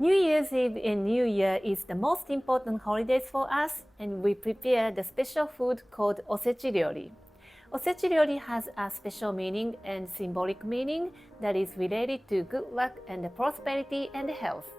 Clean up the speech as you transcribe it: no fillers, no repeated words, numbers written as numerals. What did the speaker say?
New Year's Eve and New Year is the most important holidays for us, and we prepare the special food called Osechi Ryori. Osechi Ryori has a special meaning and symbolic meaning that is related to good luck and prosperity and health.